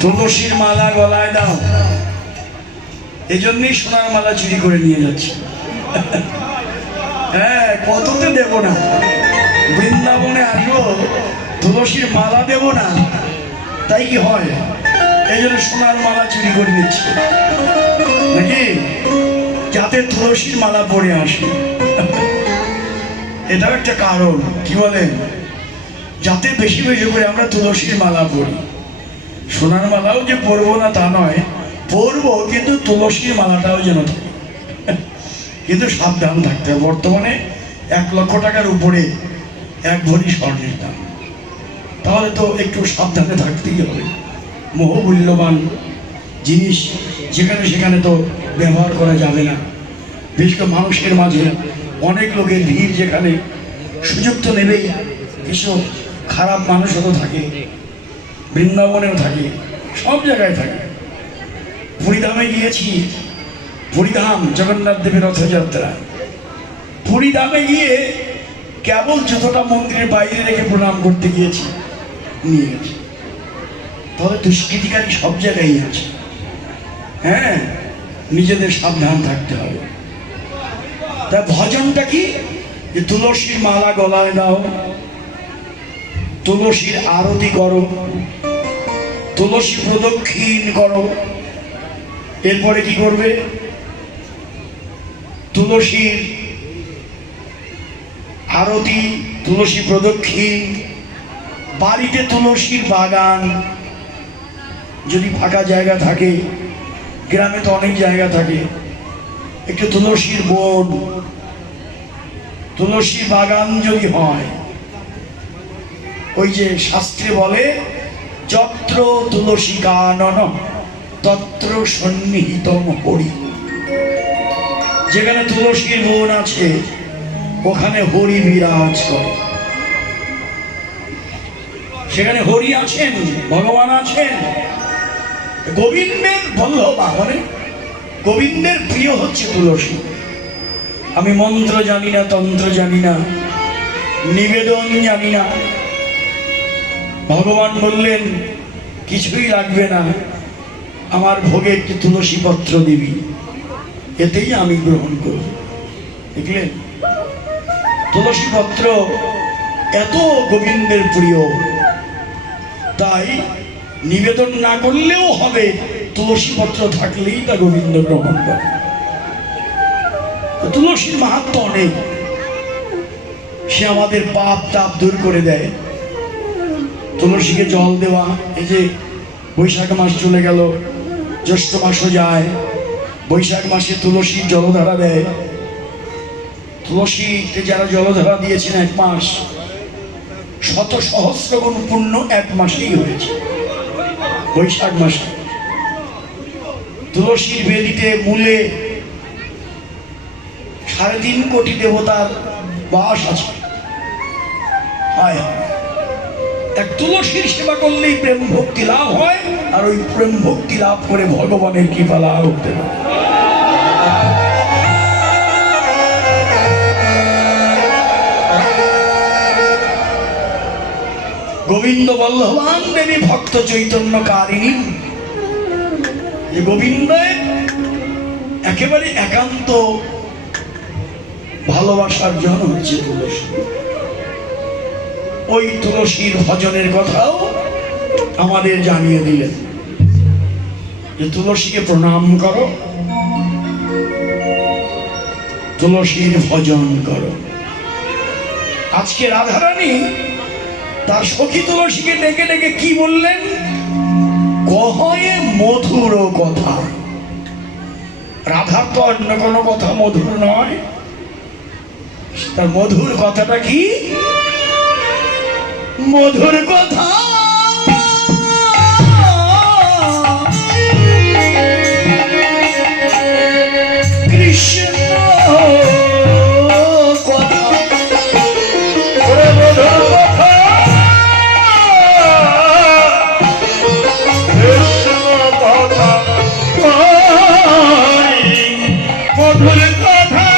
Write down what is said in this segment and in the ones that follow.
তুলসীর মালা গলায় দাও, এজন্যই সোনার মালা চুরি করে নিয়ে যাচ্ছে। হ্যাঁ, কততে দেব না, বৃন্দাবনে আসবো, তুলসীর মালা দেব না, তাই কি হয়? এই জন্য সোনার মালা চুরি করে নিচ্ছে নাকি, যাতে তুলসীর মালা পরে আসে। এটাও একটা কারণ, কি বলেন, যাতে বেশি বেশি করে আমরা তুলসীর মালা পরি। সোনার মালাও যে পরবো না তা নয়, পরবো, কিন্তু তুলসীর মালাটাও যেন থাকে। কিন্তু সাবধান থাকতে হবে। বর্তমানে 1 লক্ষ টাকার উপরে 1 ভরি স্বর্ণের দাম, তাহলে তো একটু সাবধানে থাকতেই হবে। মোহমূল্যবান জিনিস যেখানে সেখানে তো ব্যবহার করা যাবে না। বিশেষ করে মানুষের মাঝে অনেক লোকের ভিড়, যেখানে সুযোগ তো নেবেই। কিছু খারাপ মানুষও তো থাকে, বৃন্দাবনেও থাকে, সব জায়গায় থাকে। পুরীধামে গিয়েছি, পুরীধাম জগন্নাথ দেবের রথযাত্রা। পুরীধামে গিয়ে কেবল জুতোটা মন্দিরের বাইরে রেখে প্রণাম করতে গিয়েছি, নিয়ে গেছি। তবে দুষ্কৃতিকারী সব জায়গায় আছে। হ্যাঁ, নিজেদের সাবধান থাকতে হবে। তা ভজনটা কি? যে তুলসীর মালা গলায় দাও, তুলসীর আরতি করো, তুলসী প্রদক্ষিণ করো। এরপরে কি করবে? তুলসীর আরতি, তুলসী প্রদক্ষিণ, বাড়িতে তুলসীর বাগান, যদি ফাঁকা জায়গা থাকে, গ্রামে তো অনেক জায়গা থাকে, একটু তুলসীর বন, তুলসী বাগান যদি হয়, ওই যে শাস্ত্রে বলে যত্র তুলসী কানন তত্র সন্নিহিতম হরি। যেখানে তুলসীর বন আছে ওখানে হরি বিরাজ করে। সেখানে হরি আছেন, ভগবান আছেন। গোবিন্দের বল্লভা, মানে গোবিন্দের প্রিয় হচ্ছে তুলসী। আমি মন্ত্র জানি না, তন্ত্র জানি না, নিবেদন জানি না। ভগবান বললেন কিছুই লাগবে না, আমার ভোগে একটি তুলসী পত্র দিবি, এতেই আমি গ্রহণ করব। দেখলেন, তুলসী পত্র এত গোবিন্দের প্রিয়, তাই নিবেদন না করলেও হবে, তুলসী পত্র থাকলেই তা গোবিন্দ গ্রহণ করে। তুলসীর মাহাত্ম্য অনেক। সে আমাদের পাপ তাপ দূর করে দেয়। তুলসীকে জল দেওয়া, এই যে বৈশাখ মাস চলে গেল, জ্যৈষ্ঠ মাসও যায়, বৈশাখ মাসে তুলসীর জলধারা দেয়। তুলসীতে যারা জলধারা দিয়েছেন 1 মাস, শত সহস্র গুণ পুণ্য 1 মাসেই হয়েছে, বৈশাখ মাসে। তুলসীর বেদিতে মূলে 3.5 কোটি দেবতার বাস আছে। এক তুলসীর সেবা করলেই প্রেম ভক্তি লাভ হয়, আর ওই প্রেম ভক্তি লাভ করে ভগবানের কৃপা লাভ হতে পারে। গোবিন্দ বল্লভান দেবী ভক্ত চৈতন্য কারিণী। যে গোবিন্দের একেবারে একান্ত ভালোবাসার জন হচ্ছে তুলসী। ওই তুলসীর ভজনের কথাও আমাদের জানিয়ে দিলেন, যে তুলসীকে প্রণাম করো, তুলসীর ভজন করো। আজকে রাধারানী তার সখী তুলসীকে ডেকে ডেকে কি বললেন? কহয়ে মধুর কথা। রাধার তো অন্য কোনো কথা মধুর নয়, তার মধুর কথাটা কি? মধুর কথা কৃষ্ণ কথা, মধুর কথা কৃষ্ণ কথা, মধুর কথা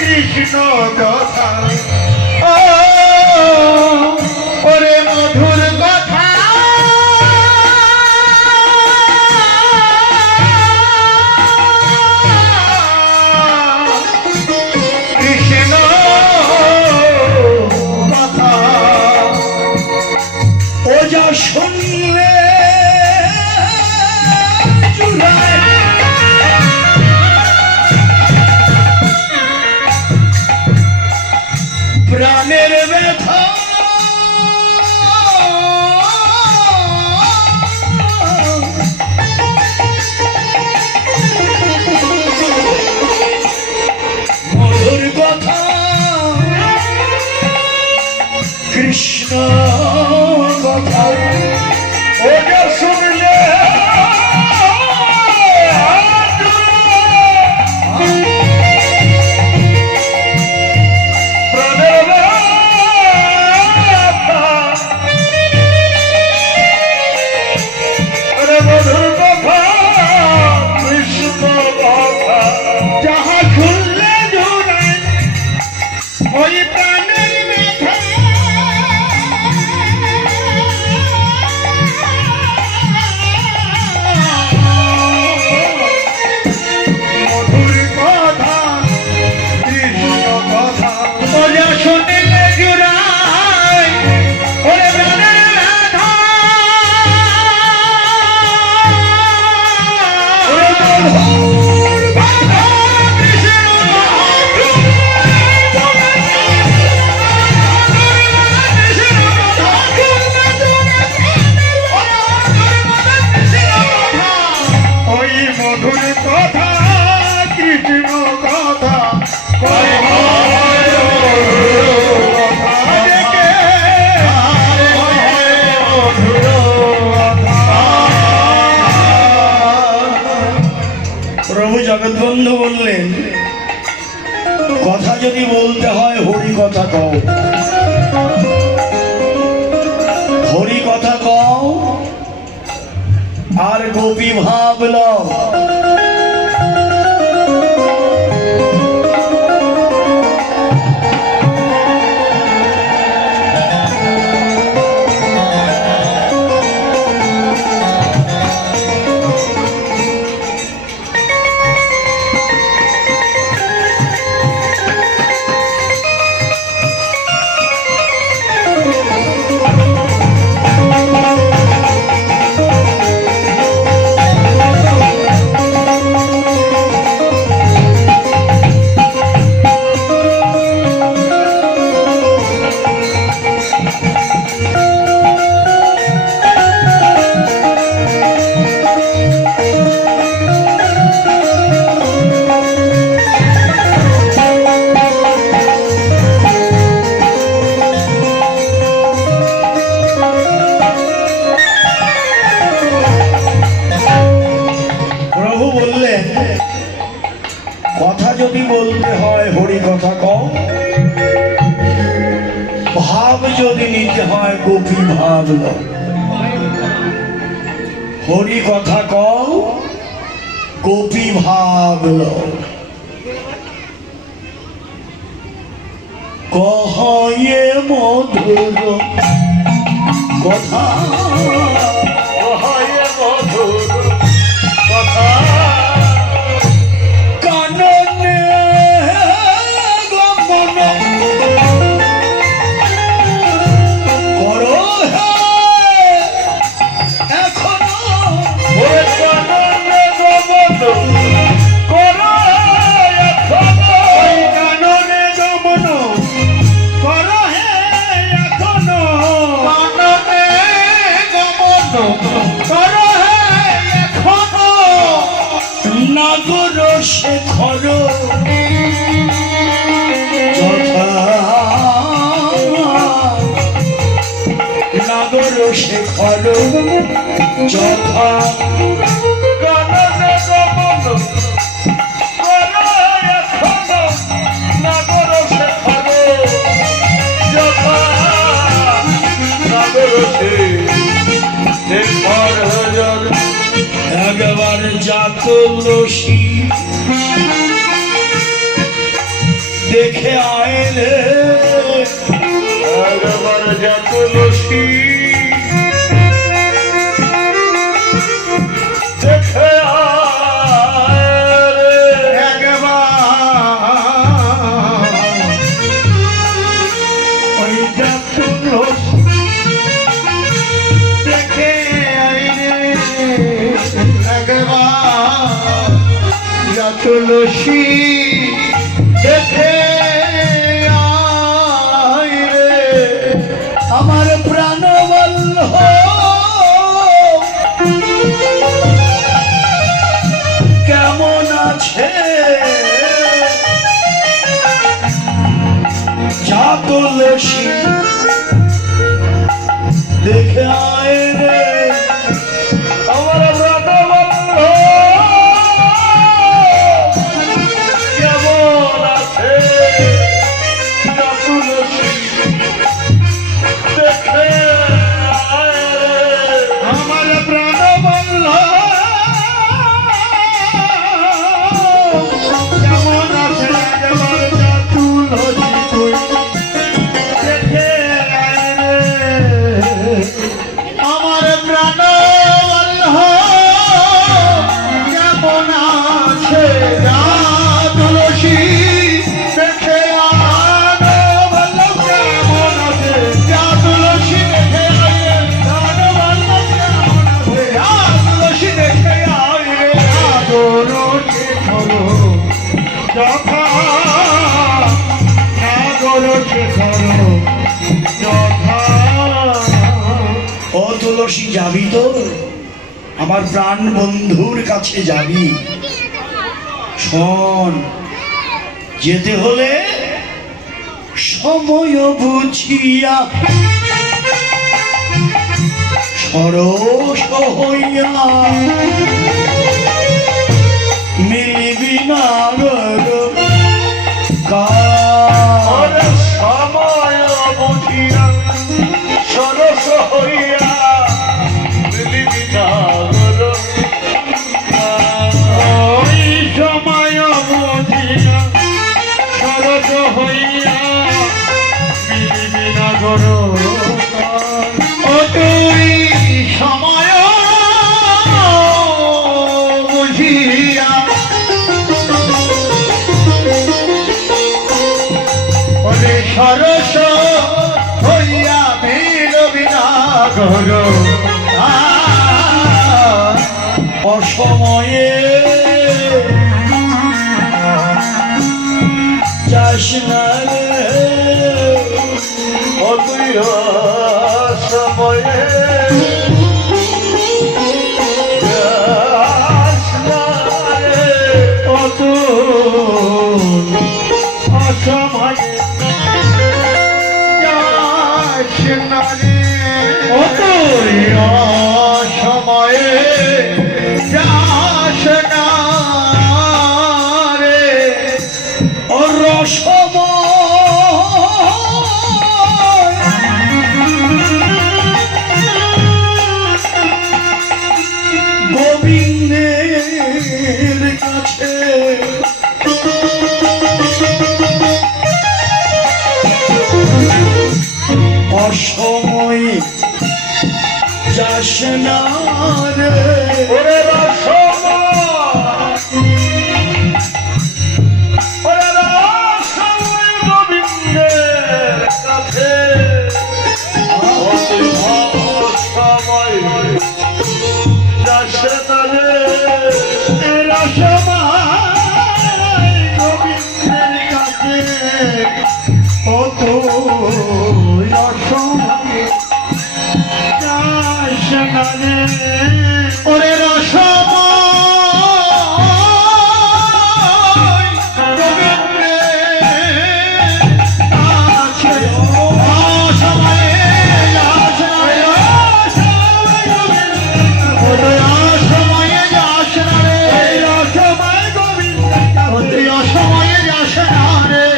কৃষ্ণ কৃষ্ণ কথা ওরে মধুর কথা কৃষ্ণ কথা ও যা শুনলে প্রাণের ব্যথা মধুর কথা কৃষ্ণ কথা ওটা শুনলে প্রভু জগৎবন্ধু বললেন, কথা যদি বলতে হয় হরি কথা কও, হরি কথা কও আর গোপী ভাব লও। কথা যদি বলতে হয় হরি কথা কও, ভাব যদি নিতে হয় গোপী ভাব লও। হরি কথা কও, গোপী ভাব লও। কহে মধুর কথা, কহে মধুর কথা কাননে গমন করো এখনো, ওরে কাননে গমন করো এখনো, কাননে গমন করো এখনো, কাননে গমন করো এখনো, নাগর শেখর যথা, নাগর শেখর যথা, কাননে গমন করো এখনো, নাগর শেখর যথা, নাগর শেখর যথা। একবার যা তুলসী দেখে আয় রে একবার যা তুলসী দেখে আয় রে। ওই যা তুলসী দেখে আয় রে তুলসী দেখে আয় রে আমার প্রাণ বল্লভ কেমন আছে যা তুলসী দেখে আয় রে আমার প্রাণ বন্ধ কেমন আছে যা তুলসী দেখে আয় রে। আমার প্রাণ বল্লভ কেমন আছে একবার যা তুলসী তুই দেখে আয় রে আমার প্রাণ বল্লভ কেমন আছে যা তুলসী দেখে আয় রে বল্লভ কেমন আছে যা তুলসী দেখে আয় রে প্রাণ বল্লভ কেমন আছে যা তুলসী দেখে আয় রে আদরকে ধরো যথা আদরকে ধরো যথা। ও তুলসী যাবি তো আমার প্রাণ বন্ধুর কাছে যাবি শোন যেতে হলে সময় বুঝিয়া সরস হইয়া মিলিবি না ওরে সময় বুঝিয়া সরস হইয়া মিলিবি না গো। ওই সময় বুঝিয়া সরস হইয়া মিলিবি না গরো ও তুই সময় বুঝিয়া ওরে সরস হইয়া মিলবি না গরো অসময়ে যাস না রে ও তুই সময়ে যাস না রে। অত অসময়ে যাস না রে অত অসময়ে যাস না রে ও গোবিন্দের কাছে অসময়ে যাস না রে ওরে রসময় ওরে রসময় গোবিন্দের কাছে ও তুই সময় যাস না রে। রসময় গোবিন্দের কাছে ও তো রসময় যাস না রে ওরে রসময় গোবিন্দের কাছে রসময়ে যাস না রে রসময়ে যাস না রে রসময় গোবিন্দের কাছে রসময়ে যাস না রে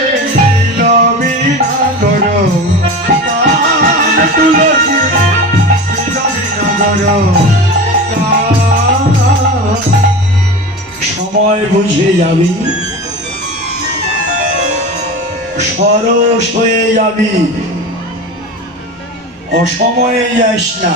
লবি না করো তুলসী সময় বুঝে যাবি সরস হয়ে যাবি, অসময়ে যাস না।